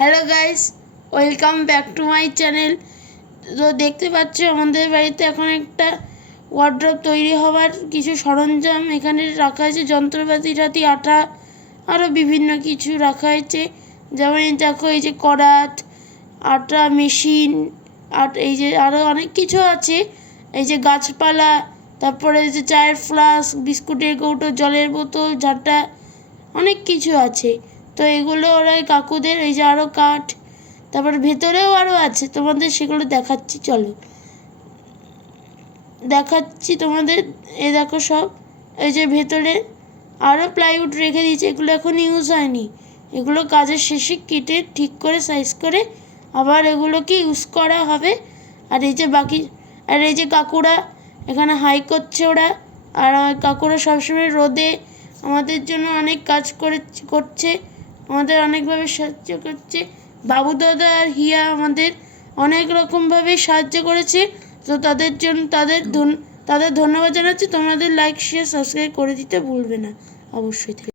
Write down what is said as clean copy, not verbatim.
Hello guys, welcome back to my channel. তো দেখতে পাচ্ছ আমাদের বাড়িতে এখন একটা ওয়ার্ড্রপ তৈরি হওয়ার কিছু সরঞ্জাম এখানে রাখা হয়েছে, যন্ত্রপাতি আটা আরও বিভিন্ন কিছু রাখা হয়েছে। যেমন এই দেখো, এই যে করাত, আটা মেশিন, আর এই যে আরও অনেক কিছু আছে। এই যে গাছপালা, তারপরে এই যে চায়ের ফ্লাস্ক, বিস্কুটের কৌটো, জলের বোতল, ঝাঁটা, অনেক কিছু আছে। তো এগুলো ওরা কাকুদের। এই যে আরও কাঠ, তারপর ভেতরেও আরও আছে, তোমাদের সেগুলো দেখাচ্ছি, চলো দেখাচ্ছি তোমাদের। এ দেখো সব, এই যে ভেতরে আরও প্লাইউড রেখে দিয়েছে, এগুলো এখন ইউজ হয়নি, এগুলো কাজের শেষে কেটে ঠিক করে সাইজ করে আবার এগুলোকে ইউজ করা হবে। আর এই যে বাকি, আর এই যে কাকুরা এখানে হাই করছে ওরা, আর কাকুরা সবসময় রোদে আমাদের জন্য অনেক কাজ করছে, আমাদের অনেকভাবে সাহায্য করছে। বাবু দাদা আর হিয়া আমাদের অনেক রকমভাবে সাহায্য করেছে। তো তাদের জন্য তাদের ধন্যবাদ জানাচ্ছি। তোমাদের লাইক শেয়ার সাবস্ক্রাইব করে দিতে ভুলবে না অবশ্যই।